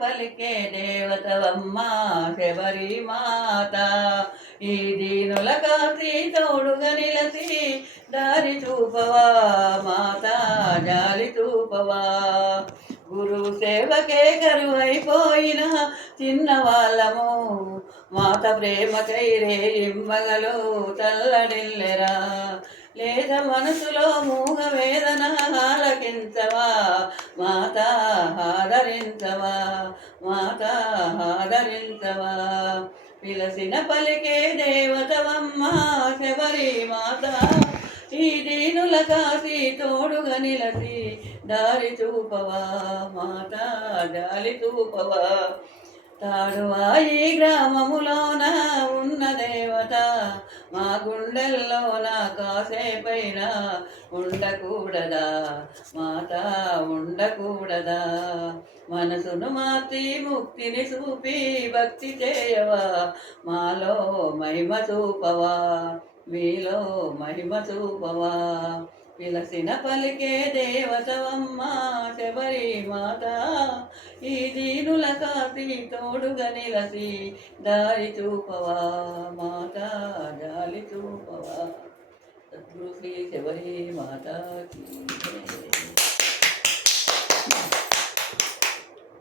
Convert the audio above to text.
పలికే దేవతవమ్మ శబరి మాత. ఈ దీనుల కాసి తోడుగా నిలసి దారి చూపవా మాత, జాలి చూపవా. గురు సేవకే కరువైపోయిన చిన్నవాళ్ళము మాత ప్రేమకై రేయింబగలు తల్లడిల్లెరా. లేద మనసులో మూగ వేదన ఆలకించవా మాత, ఆదరించవా మాత, ఆదరించవా. పిలసిన పలికే దేవతవమ్మ శబరి మాత. ఈ దీనుల కాసి తోడుగా నిలసి దారి చూపవా మాత, జాలి చూపవా. తాడువాయి గ్రామములోన ఉన్న దేవత మా గుండెల్లోన కాసేపైన ఉండకూడదా మాత, ఉండకూడదా. మనసును మార్చి ముక్తిని చూపి భక్తి చేయవా, మాలో మహిమ చూపవా, మీలో మహిమ చూపవా. పిలసిన పలికే దేవతవమ్మ శబరి మాత. ఈ దీనుల కాసి తోడుగా నిలసి దారి చూపవా మాత, జాలి చూపవా. సద్గురు శ్రీ శబరి మాతాకి జై.